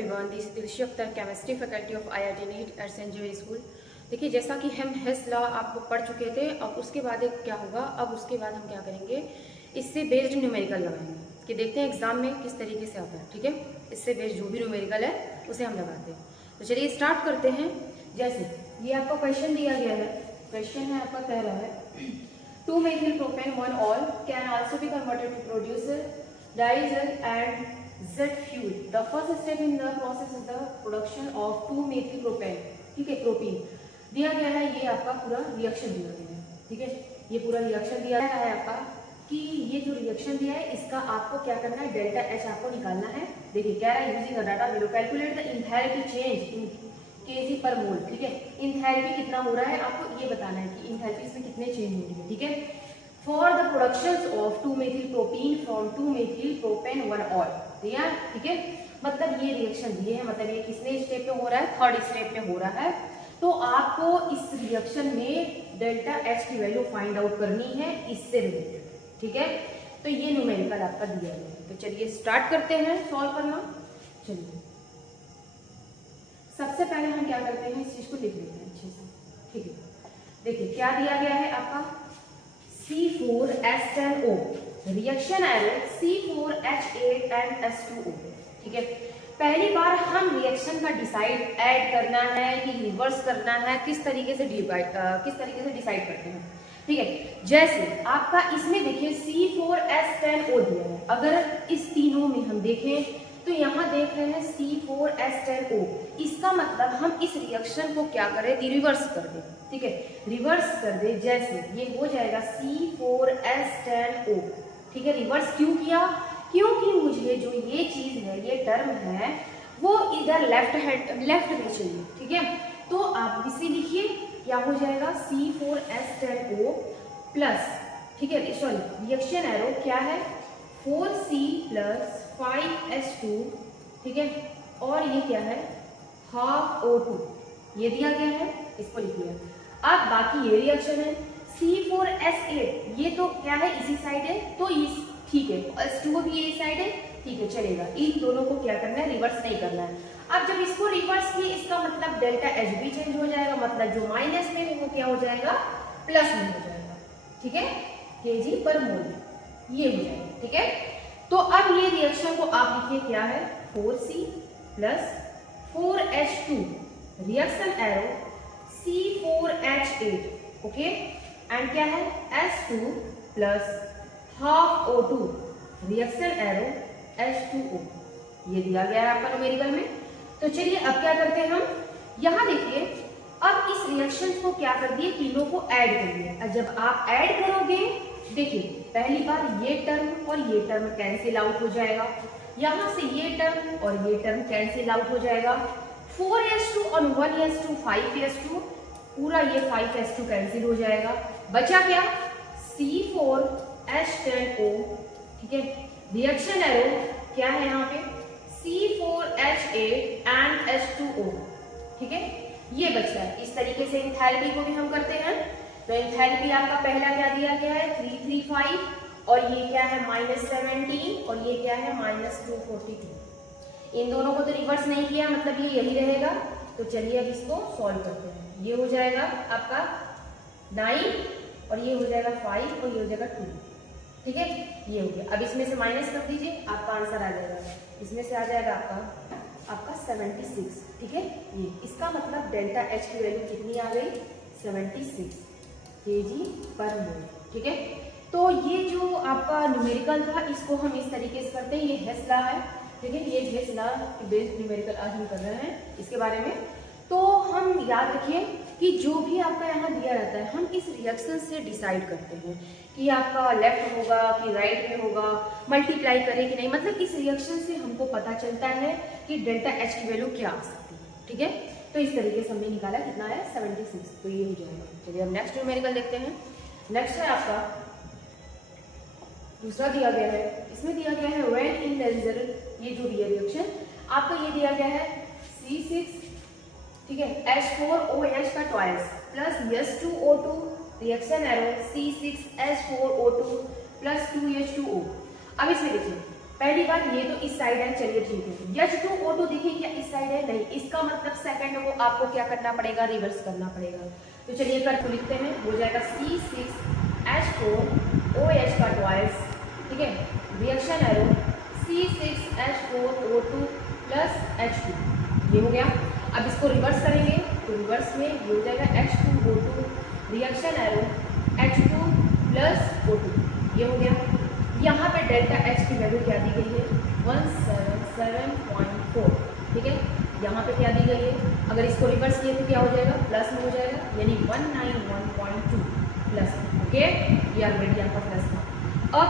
Everyone, this is Dilshi Akhtar, chemistry faculty of IIT NEET at saint Xavier school. देखिए, जैसा कि हम हेस लॉ आपको पढ़ चुके थे, अब उसके बाद एक क्या होगा, अब उसके बाद हम क्या करेंगे, इससे बेस्ड न्यूमेरिकल लगाएंगे कि देखते हैं एग्जाम में किस तरीके से आता है। ठीक है, इससे बेस्ड जो भी न्यूमेरिकल है उसे हम लगाते हैं। तो चलिए स्टार्ट करते हैं। जैसे ये आपका क्वेश्चन दिया गया है, क्वेश्चन है आपका कह रहा है 2-methyl propane 1-ol can also be converted to produce diesel and jet fuel. The first step in the process is the production of 2-methyl propane. ठीक है, प्रोपीन दिया गया है, ये आपका पूरा रिएक्शन दिया गया है। ठीक है, ये पूरा रिएक्शन दिया है आपका कि ये जो रिएक्शन दिया है इसका आपको क्या करना है, डेल्टा एच आपको निकालना है। देखिए कह रहा है using the data below calculate the enthalpy change in KG पर मोल। ठीक है, इंथैल्पी कितना हो रहा है आपको ये बताना है कि इंथैल्पी इसमें कितने चेंज होंगे। ठीक है, for the production of 2-methyl propene from 2-methyl propane 1-ol। ठीक है, मतलब ये रिएक्शन दिए है, मतलब ये किसने स्टेप पे हो रहा है, थर्ड स्टेप पे हो रहा है। तो आपको इस रिएक्शन में डेल्टा एच की वैल्यू फाइंड आउट करनी है इससे रिलेटेड। ठीक है, तो ये न्यूमेरिकल आपका दिया गया है। तो चलिए स्टार्ट करते हैं सॉल्व करना। चलिए सबसे पहले हम क्या करते हैं, इस चीज को लिख लेते हैं अच्छे से। ठीक है, देखिए क्या दिया गया है आपका C4H10O reaction arrow C4H8 and H2O। ठीक है, पहली बार हम रिएक्शन का डिसाइड ऐड करना है कि रिवर्स करना है, किस तरीके से डिसाइड करते हैं। ठीक है, जैसे आपका इसमें देखिए C4H10O दिया है, अगर इस तीनों में हम देखें तो यहाँ देख रहे हैं C4H10O, इसका मतलब हम इस रिएक्शन को क्या करें, रिवर्स कर दें। ठीक है, रिवर्स कर दे, जैसे ये हो जाएगा C4H10O। ठीक है, रिवर्स क्यों किया, क्योंकि मुझे जो ये चीज है, ये टर्म है, वो इधर लेफ्ट में चाहिए। ठीक है, तो आप इसे लिखिए, क्या हो जाएगा C4H10O प्लस, ठीक है सॉरी रिएक्शन एरो क्या है 4C + 5H2। ठीक है, और ये क्या है हाफ O2, ये दिया गया है, इसको लिख लिया। अब बाकी ये रिएक्शन है C4H8, ये तो क्या है इसी साइड है, तो इस ठीक है, H2O भी ये साइड है, ठीक है चलेगा। इन दोनों को क्या करना है, रिवर्स नहीं करना है। अब जब इसको रिवर्स किए इसका मतलब डेल्टा एच भी चेंज हो जाएगा, मतलब जो माइनस में है वो क्या हो जाएगा, प्लस में हो जाएगा। ठीक है, केजी पर मोल ये हो जाएगा। ठीक है, तो अब ये रिएक्शन को आप लिखिए क्या है 4C + 4H2 reaction arrow C4H8। Okay, and क्या है H2 + half O2 reaction arrow H2O, ये दिया गया है आपका न्यूमेरिकल में। तो चलिए अब क्या करते हैं हम, यहाँ देखिए अब इस रिएक्शन को क्या कर दिए, तीनों को ऐड कर दिए। और जब आप ऐड करोगे, देखिए पहली बार ये टर्म और ये टर्म कैंसिल आउट हो जाएगा, यहाँ से ये टर्म और ये टर्म कैंसिल आउट हो जाएगा। 4S2 और 1S2 5S2, पूरा ये 5S2 कैंसिल हो जाएगा, बचा क्या C4H10O। ठीक है, रिएक्शन एरो क्या है यहाँ पे C4H8 and H2O। ठीक है, ये बचता है। इस तरीके से इंथैल्पी को भी हम करते हैं। तो इंथैल्पी आपका पहला क्या दिया गया है 335, और ये क्या है -17, और ये क्या है -242। इन दोनों को तो रिवर्स नहीं किया, मतलब ये यही रहेगा। तो चलिए अब इसको सॉल्व करते हैं। ये हो जाएगा आपका 9, और ये हो जाएगा 5, और ये हो जाएगा 2। ठीक है, ये हो गया। अब इसमें से माइनस कर दीजिए, आपका आंसर आ जाएगा, इसमें से आ जाएगा आपका 76। ठीक है, ये इसका मतलब डेल्टा एच की वैल्यू कितनी आ गई 76 केजी पर मोल। ठीक है, तो ये जो आपका न्यूमेरिकल था इसको हम इस तरीके से करते हैं, ये हेस लॉ है। ठीक है, ये हेस लॉ बेस्ड न्यूमेरिकल आज हम कर रहे हैं इसके बारे में। तो हम याद रखिए कि जो भी आपका यहाँ दिया रहता है, हम इस रिएक्शन से डिसाइड करते हैं कि आपका लेफ्ट होगा कि राइट में होगा, मल्टीप्लाई करे कि नहीं, मतलब इस रिएक्शन से हमको पता चलता है कि डेल्टा एच की वैल्यू क्या आ सकती है। ठीक है, तो इस तरीके से हमने निकाला, कितना है 76, तो ये हो जाएगा। चलिए अब नेक्स्ट न्यूमेरिकल देखते हैं। नेक्स्ट है आपका दूसरा दिया गया है, इसमें दिया गया है व्हेन इन डेंजर, ये जो दिया रिएक्शन आपको ये दिया गया है C6, ठीक है H4OH का twice plus S2O2 reaction arrow C6H4O2 + 2H2O। अब इसमें देखिए पहली बात ये तो इस साइड है, चलिए ठीक है। H2O2 देखिए क्या इस साइड है, नहीं, इसका मतलब सेकंड को आपको क्या करना पड़ेगा, रिवर्स करना पड़ेगा। तो चलिए कर लिखते हैं, हो जाएगा C6H4OH का ट्वाइस, ठीक है, reaction arrow C6H4O2 plus H2, ये हो गया। अब इसको रिवर्स करेंगे तो रिवर्स में ये हो जाएगा H2O2 reaction arrow H2 plus O2, ये हो गया। यहाँ पे डेल्टा H की वैल्यू क्या दी गई है, 177.4, ठीक है, यहाँ पे क्या दी गई है, अगर इसको रिवर्स किए तो क्या हो जाएगा, प्लस में हो जाएगा, यानी 191.2 प्लस, ओके, ये ऑलरेडी आपका प्लस था। अब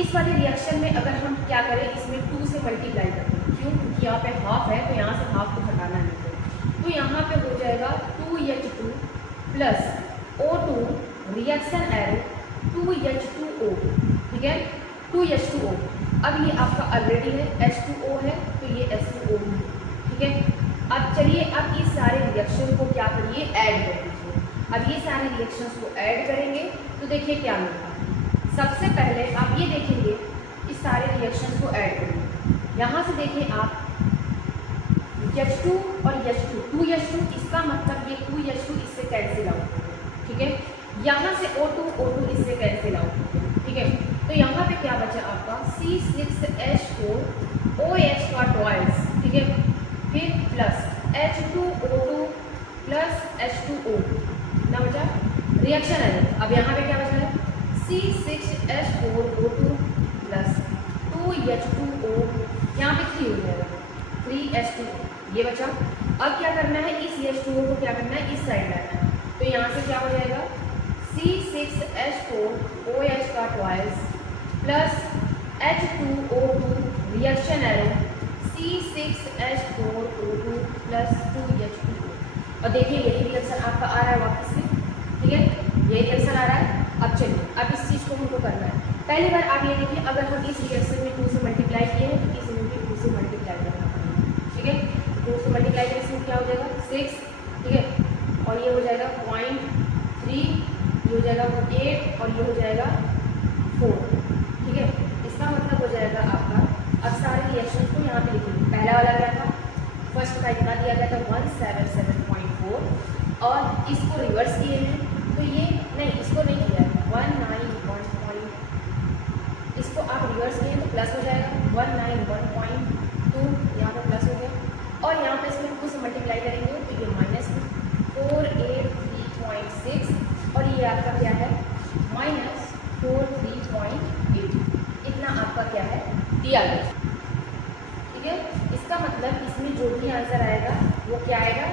इस वाले रिएक्शन में अगर हम क्या करें, इसमें 2 से मल्टीप्लाई करते हैं, क्यों, क्योंकि यहाँ पे हाफ है तो यहाँ से हाफ को हटाना नहीं है, तो यहाँ पे हो जाएगा 2H2 plus O2 reaction arrow 2H2O, ठीक है, 2H2O। अब ये आपका ऑलरेडी है H2O है तो ये H2O है, ठीक है। अब चलिए अब इस सारे रिएक्शन को क्या करिए, ऐड कर दीजिए। अब ये सारे रिएक्शंस को ऐड करेंगे तो देखिए क्या मिलता है। सबसे पहले आप ये देखेंगे, इस सारे रिएक्शंस को ऐड करेंगे, यहाँ से देखिए आप H2 और H2, 2H2, इसका मतलब ये 2H2 इससे कैंसिल आउट, ठीक है, यहाँ से O2 इससे कैंसिल आउट, ठीक है। तो यहाँ पे क्या बचा आपका C6H4OH का ट्वाइस, ठीक है, फिर प्लस H2O2 प्लस H2O, ना बचा रिएक्शन है। अब यहाँ पे क्या बचा है, C6H4O2 प्लस 2H2O, यहाँ पे 3 हो जाएगा, 3H2O, ये बचा। अब क्या करना है, इस H2O को क्या करना है, इस साइड लाना है, तो यहाँ से क्या हो जाएगा C6H4OH का twice plus H2O2 reaction arrow C6H4O2 plus 2H2O। और देखिए यही रिएक्शन आपका आ रहा है वापस से, ठीक है, यही रिएक्शन आ रहा है। अब चलिए अब इस चीज़ को हमको करना है। पहली बार आप ये देखिए, अगर हम इस रिएक्शन में 2 से मल्टीप्लाई किए हैं तो इसमें भी 2 से मल्टीप्लाई करना पड़ेगा, ठीक है। 2 से मल्टीप्लाई करने से क्या हो जाएगा 6, ठीक है, और ये हो जाएगा 0.3, ये हो जाएगा 8 और ये हो जाएगा 4, ठीक है। इसका मतलब हो जाएगा आपका, अब सारे रिएक्शन को यहाँ पे लिखिए। पहला वाला क्या था, फर्स्ट का इतना दिया गया था 177.4 और इसको रिवर्स किए हैं तो ये नहीं, इसको नहीं किया है 191. इसको आप रिवर्स किए तो प्लस हो जाएगा 191.2, यहाँ पे प्लस हो गया, और यहाँ पे इसमें 2 से मल्टीप्लाई करेंगे तो ये माइनस 483.6 और ये आपका क्या है माइनस 43.8, इतना आपका क्या है दिया गया, ठीक है। इसका मतलब इसमें जो भी आंसर आएगा वो क्या आएगा,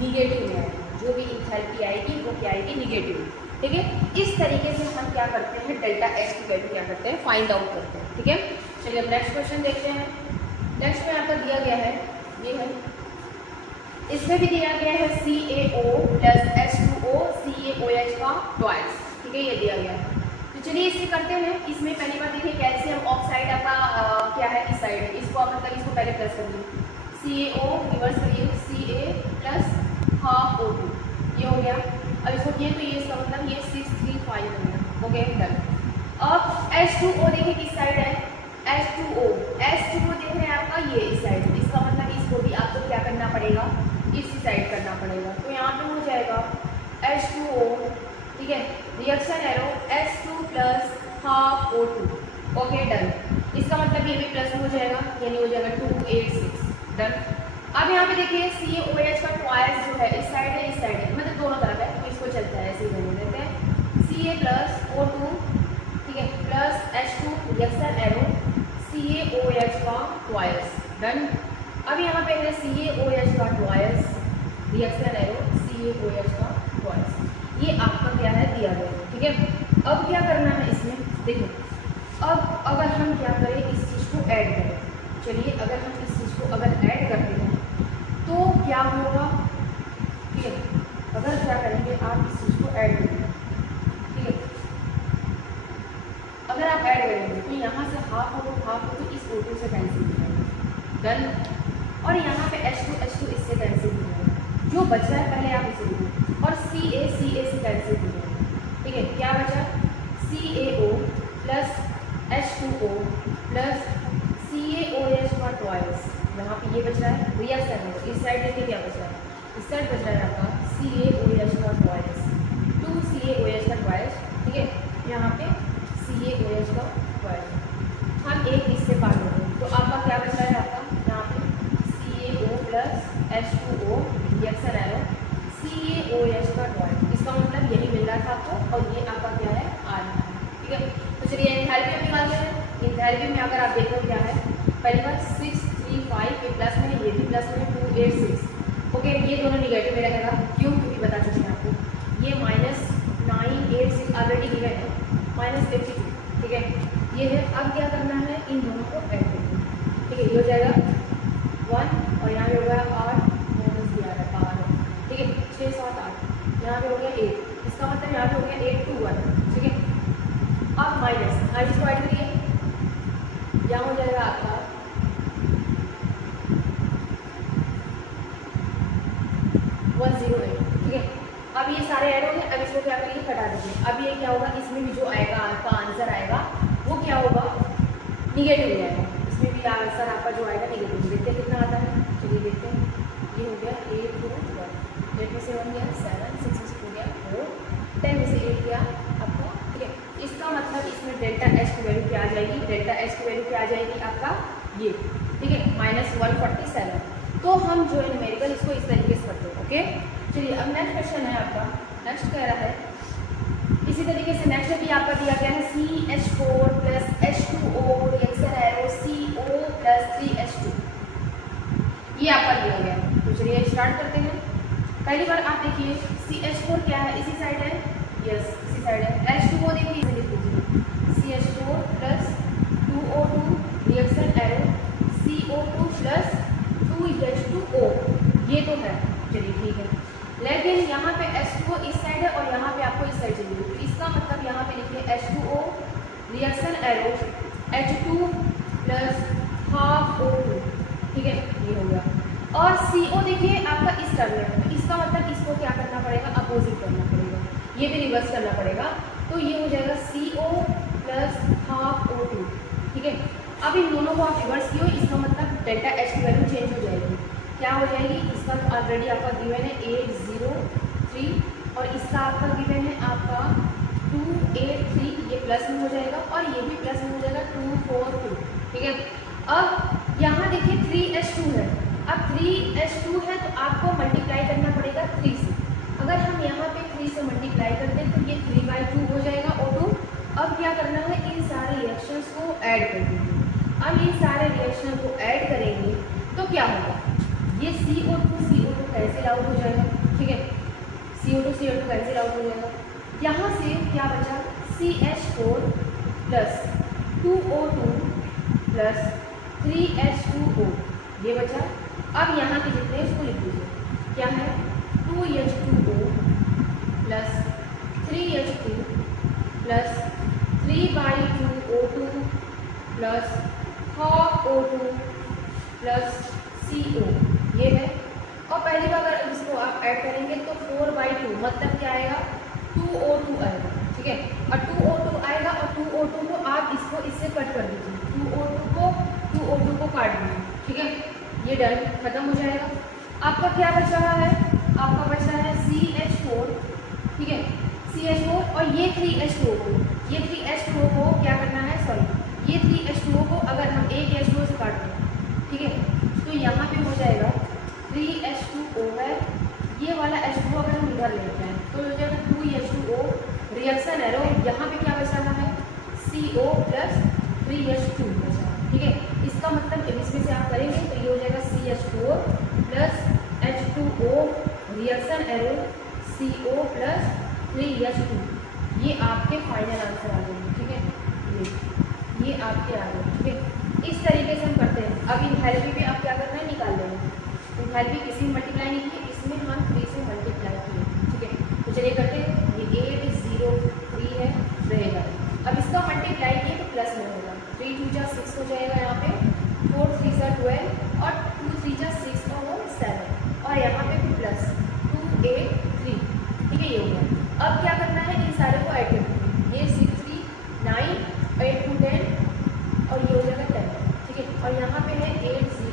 निगेटिव में आएगा, जो भी इंथैल्पी आएगी वो क्या आएगी, निगेटिव, ठीक है। इस तरीके से हम क्या करते हैं, डेल्टा H की वैल्यू क्या करते हैं, फाइंड आउट करते हैं, ठीक है। चलिए अब नेक्स्ट क्वेश्चन देखते हैं। नेक्स्ट में आपका दिया गया है, ये है, इसमें भी दिया गया है CaO प्लस H2O CaOH का ट्वाइस, ठीक है, ये दिया गया है। तो चलिए इसे करते हैं। इसमें पहली बार देखिए कैल्शियम ऑक्साइड आपका क्या है, इस साइड है, इसको आप मतलब इसको पहले प्लस करिए, CaO रिवर्स करिए, Ca प्लस हाफ O2, ये हो गया। अब इसको किए तो ये इसका मतलब ये 635 हो गया, हो गया, डन। अब H2O देखिए किस साइड है, H2O देख रहे हैं आपका ये इस साइड, इसका मतलब इसको भी आपको क्या करना पड़ेगा, इसी साइड करना पड़ेगा, तो यहाँ पे हो जाएगा H2O, ठीक है, reaction arrow H2 plus half O2, okay, done. इसका मतलब ये भी प्लस में हो जाएगा, यानी हो जाएगा 286, डन। अब यहाँ पे देखिए CaOH का ट्वाइस जो है इस साइड है, इस साइड है, मतलब दोनों तरफ है, तो इसको चलता है ऐसे ही रहने देते हैं, Ca प्लस O2, ठीक है, plus H2 reaction arrow CaOH का ट्वाइस, डन। अब यहाँ पे है CaOH का ट्वाइस रिएक्शन एरो CaOH का ट्वाइस, ये आपका क्या है दिया गया है, ठीक है। अब क्या करना है इसमें देखिए, अब अगर हम क्या करें, इस चीज़ को ऐड करें, चलिए अगर हम इस चीज़ को अगर ऐड करते हैं तो क्या होगा, ठीक है, अगर क्या करेंगे आप इस चीज़ को ऐड करेंगे, ठीक है, अगर आप ऐड करेंगे तो यहाँ से हाफ हो तो इस O2 से कैंसिल हो जाएगा, डन। और यहाँ पे H2 इससे कैंसिल हो जाएगा, जो बचा है पहले आप इसे लिखो, और Ca से कैंसिल हो जाएगा, ठीक है, क्या बचा CaO प्लस H2O प्लस यहाँ पे ये बच रहा है रिएक्शन है। इस साइड देखिए क्या बच रहा है, इस साइड बच रहा है आपका CaOH का ट्वाइस, 2CaOH का ट्वाइस, ठीक है। यहाँ पे CaOH का ट्वाइस, हम एक इससे पार हो गए तो आपका क्या बच रहा है, आपका यहाँ पे CaO plus H2O reaction arrow CaOH का ट्वाइस, इसका मतलब यही मिल रहा था आपको, और ये आपका क्या है R, ठीक है। तो चलिए एंथैल्पी अब निकालते हैं। एंथैल्पी में अगर आप देखो क्या है, पहली बार 635 के प्लस में, ये भी प्लस में 286, ओके। ये दोनों निगेटिव में रहेगा, क्यों, क्योंकि बता चुके हैं आपको, ये -986 ऑलरेडी गिवन है, -82, ठीक है। ये है, अब क्या करना है, इन दोनों को ऐड करना है, ठीक है। ये हो जाएगा 1 और यहाँ पे होगा 8 -11 12, ठीक है, 6 7 8, यहाँ पे हो गया 8, इसका मतलब यहाँ पे हो गया 8 2 1, ठीक है। अब माइनस को ऐड करिए, यहाँ हो जाएगा आपका 108, ठीक है। अब ये सारे ऐड हो गए, अब इसको क्या करिए, हटा दीजिए। अब ये क्या होगा, इसमें भी जो आएगा आपका आंसर आएगा वो क्या होगा, निगेटिव हो जाएगा, इसमें भी आंसर आपका जो आएगा निगेटिव। देखते हैं कितना आता है, चलिए देखते हैं। ये हो गया 8 2 1, 8 में से 1 गया 7, 6 में से 2 गया 4, 10 में से 8 गया आपका, ठीक है। इसका मतलब इसमें डेल्टा H की वैल्यू क्या आ जाएगी, डेल्टा H की वैल्यू क्या आ जाएगी आपका ये, ठीक है, -147। तो हम जो है न्यूमेरिकल इसको इस तरीके से करते हैं, ओके। चलिए अब नेक्स्ट क्वेश्चन है आपका, नेक्स्ट कह रहा है इसी तरीके से, नेक्स्ट भी आपका दिया गया है CH4 plus H2O reaction arrow CO plus 3H2, ये आपका दिया गया है। तो चलिए स्टार्ट करते हैं। पहली बार आप देखिए CH4 क्या है, इसी साइड है, यस इसी साइड है। H2O देखिए, इसे लिख दीजिए CH4 plus 2O2 reaction arrow CO2 plus 2H2O, ये तो है, चलिए ठीक है। लेकिन यहाँ पे H2O इस साइड है और यहाँ पे आपको इस साइड चाहिए, तो इसका मतलब यहाँ पे लिखिए H2O reaction arrow H2 plus half O2, ठीक है, ये हो गया। और CO देखिए आपका इस टर्म में, तो इसका मतलब इसको क्या करना पड़ेगा, अपोजिट करना पड़ेगा, ये भी रिवर्स करना पड़ेगा, तो ये हो जाएगा CO प्लस हाफ O2, ठीक है। अब इन दोनों को आप रिवर्स किए, इसका मतलब डेल्टा H की वैल्यू चेंज हो जाएगी, क्या हो जाएगी, इसका तो ऑलरेडी आपका गिवन है 803 और इसका आपका गिवन है आपका 283, ये प्लस में हो जाएगा और ये भी प्लस में हो जाएगा 242, ठीक है। अब यहाँ देखिए 3H2 है, अब 3H2 है तो आपको मल्टीप्लाई करना पड़ेगा 3 से, अगर हम यहाँ पे 3 से मल्टीप्लाई करते हैं तो ये 3/2 हो जाएगा O2। अब क्या करना है, इन सारे रिएक्शंस को ऐड कर दीजिए। अब इन सारे रिएक्शन को ऐड करेंगे तो क्या होगा, ये CO2 कैंसिल आउट हो जाएगा, ठीक है, CO2 कैंसिल आउट हो जाएगा। यहाँ से क्या बचा, CH4 plus 2O2 plus 3H2O, ये बचा। अब यहाँ के जितने इसको लिख दीजिए, क्या है 2H2O plus 3H2 plus 3/2O2 plus half O2 plus CO, ये है। और पहली बार अगर इसको आप ऐड करेंगे तो 4/2 मतलब क्या आएगा, 2O2 आएगा, ठीक है। और 2O2 आएगा और 2O2 को आप इसको इससे कट कर दीजिए, 2O2 को काट दीजिए, ठीक है, ये डन, खत्म हो जाएगा। आपका क्या बच रहा है, आपका बच रहा है CH4, ठीक है, CH4 और ये 3H2O को, ये 3H2O को क्या करना है, सॉरी ये 3H2O को अगर हम एक H2O से काट दें, ठीक है, तो यहाँ पे हो जाएगा 3H2O है, ये वाला H2O अगर हम इधर लेते हैं तो हो जाएगा 2H2O रिएक्शन एरो, यहाँ पे क्या बच रहा है CO प्लस 3H2 बचा, ठीक है। इसका मतलब इसमें से आप करेंगे तो ये हो जाएगा CH4 plus H2O reaction arrow CO plus 3H2, ये आपके फाइनल आंसर आ जाएंगे, ठीक है, ये आपके आ गए, ठीक है। इस तरीके से हम करते हैं। अब एंथैल्पी पे आप क्या करना है, निकाल लेंगे। एंथैल्पी किसी में मल्टीप्लाई नहीं की, इसमें हम 3 से मल्टीप्लाई किए, ठीक है। तो चलिए करते हैं, ये 803 है रहेगा, अब इसका मल्टीप्लाई किए तो प्लस में होगा, 3 2 जा 6 हो जाएगा, यहाँ पे 4 3 जा 12 और 2 3 जा 6 का वो 7 और यहाँ पे भी प्लस 283, ठीक है, ये हो गया। अब क्या करना है, इन सारे को ऐड कर दीजिए, ये 6 3 9 8 2 10 और ये हो जाएगा 10, ठीक है। और यहाँ पे है 80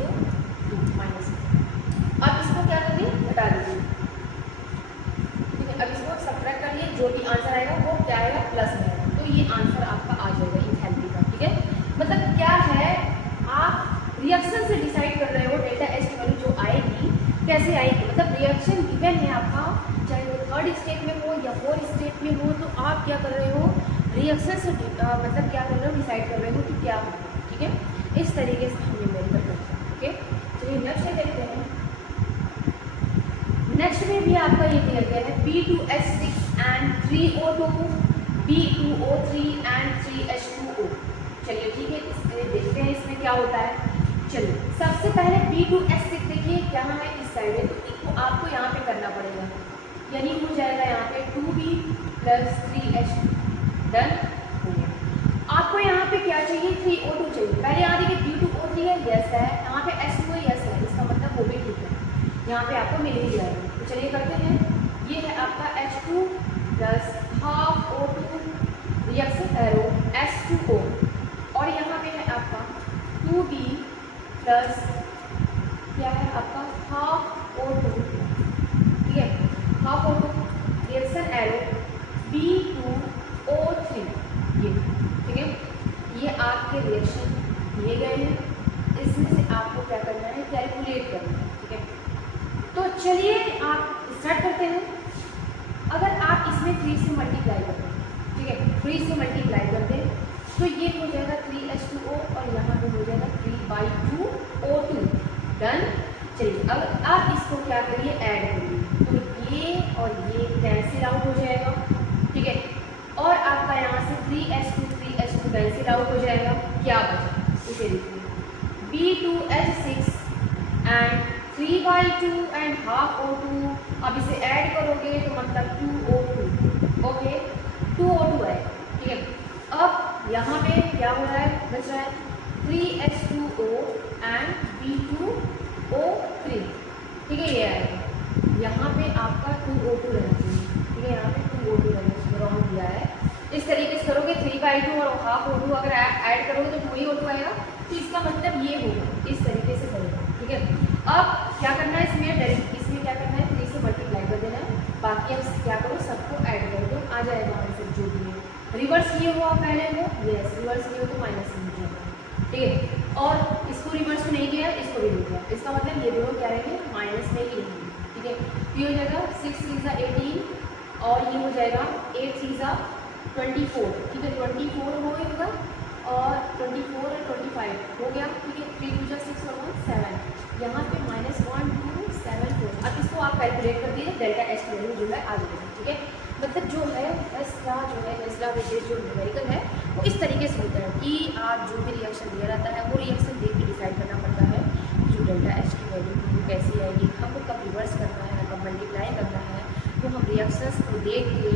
कैसे आएगी, मतलब रिएक्शन गिवन है आपका, चाहे वो थर्ड स्टेप में हो या फोर्थ स्टेप में हो, तो आप क्या कर रहे हो, रिएक्शन से मतलब क्या कर रहे हो, डिसाइड कर रहे हो कि क्या हो। ठीक है, इस तरीके से हम न्यूमेरिकल करते हैं। ओके, चलिए नेक्स्ट देखते हैं। नेक्स्ट में भी आपका ये दिया गया है B2H6 and 3O2, B2O3 and 3H2O। चलिए ठीक है, इसमें देखते हैं इसमें क्या होता है। चलिए सबसे पहले B2H6 देखिए यहाँ है इस साइड है, तो इसको आपको यहाँ पे करना पड़ेगा, यानी हो जाएगा यहाँ पे 2B + 3H2। डन हो गया। आपको यहाँ पे क्या चाहिए, 3O2 चाहिए। पहले यहाँ देखिए B2O3 है, यस है, यहाँ पे H2 है, यस है, इसका मतलब वो भी ठीक है, यहाँ पे आपको मिल ही जाएगा। तो चलिए करते हैं, ये है आपका H2 + ½ O2 reaction arrow H2O, और यहाँ पे है आपका 2B प्लस क्या है आपका ½ O2, ठीक है, ½ O2 रिएक्शन एरो B2O3, ये ठीक है, ये आपके रिएक्शन दिए गए हैं, इसमें से आपको क्या करना है, कैलकुलेट करना है। ठीक है, तो चलिए आप स्टार्ट करते हैं। अगर आप इसमें 3 से मल्टीप्लाई करते हैं, ठीक है, 3 से मल्टीप्लाई करते हैं, तो ये हो जाएगा 3H2O और यहाँ पे हो जाएगा 3/2O2। डन। चलिए अब आप इसको क्या करिए, ऐड करिए, तो ये और ये कैंसिल आउट हो जाएगा। ठीक है, और आपका यहाँ से 3H2 कैंसिल आउट हो जाएगा, क्या बचा, इसे देखिए B2H6 एंड 3/2 एंड ½ O2, अब इसे ऐड करोगे तो मतलब 2O2। ओके, 2O2 है। ठीक है, अब यहाँ पे क्या हो रहा है, बच रहा है 3H2O एंड B2O3। ठीक है, ये आएगा, यहाँ पे आपका 2O2 रहना चाहिए। ठीक है, यहाँ पे 2O2 रहना चाहिए, रॉन्ग दिया है। इस तरीके से करोगे 3/2 और ½ O2 अगर आप ऐड करोगे तो 2O2 आएगा, तो इसका मतलब ये होगा, इस तरीके से करेगा। ठीक है, अब क्या करना है, इसमें डायरेक्ट इसमें क्या करना है, 3 से मल्टीप्लाई कर देना है, बाकी अब क्या करो, सबको ऐड कर दो, आ जाएगा आंसर जो भी है। रिवर्स किए हो आप पहले को, यस, रिवर्स किए हो तो माइनस में हो जाएगा। ठीक है, और इसको रिवर्स में नहीं किया, इसको भी नहीं किया, इसका मतलब ये दोनों क्या रहेंगे, माइनस में ही रहेंगे। ठीक है, ये हो जाएगा 6 3 × 18 और ये हो जाएगा 8 3 × 24। ठीक है, 24 होगा और 24 और 25 हो गया। ठीक है, 3 2 6 और 1 7, यहाँ पे -1 2 7 4। अब इसको आप कैलकुलेट कर दीजिए, डेल्टा एच की वैल्यू जो है आ जाएगी। ठीक है, मतलब जो है टेस्ला वेटेज जो न्यूमेरिकल है वो इस तरीके से होता है कि आप जो भी रिएक्शन दिया रहता है वो रिएक्शन देख के डिसाइड करना पड़ता है कि जो डेल्टा एच की वैल्यू कैसी आएगी, हमको कब रिवर्स करना है, कब मल्टीप्लाई करना है, तो हम रिएक्शंस को देख के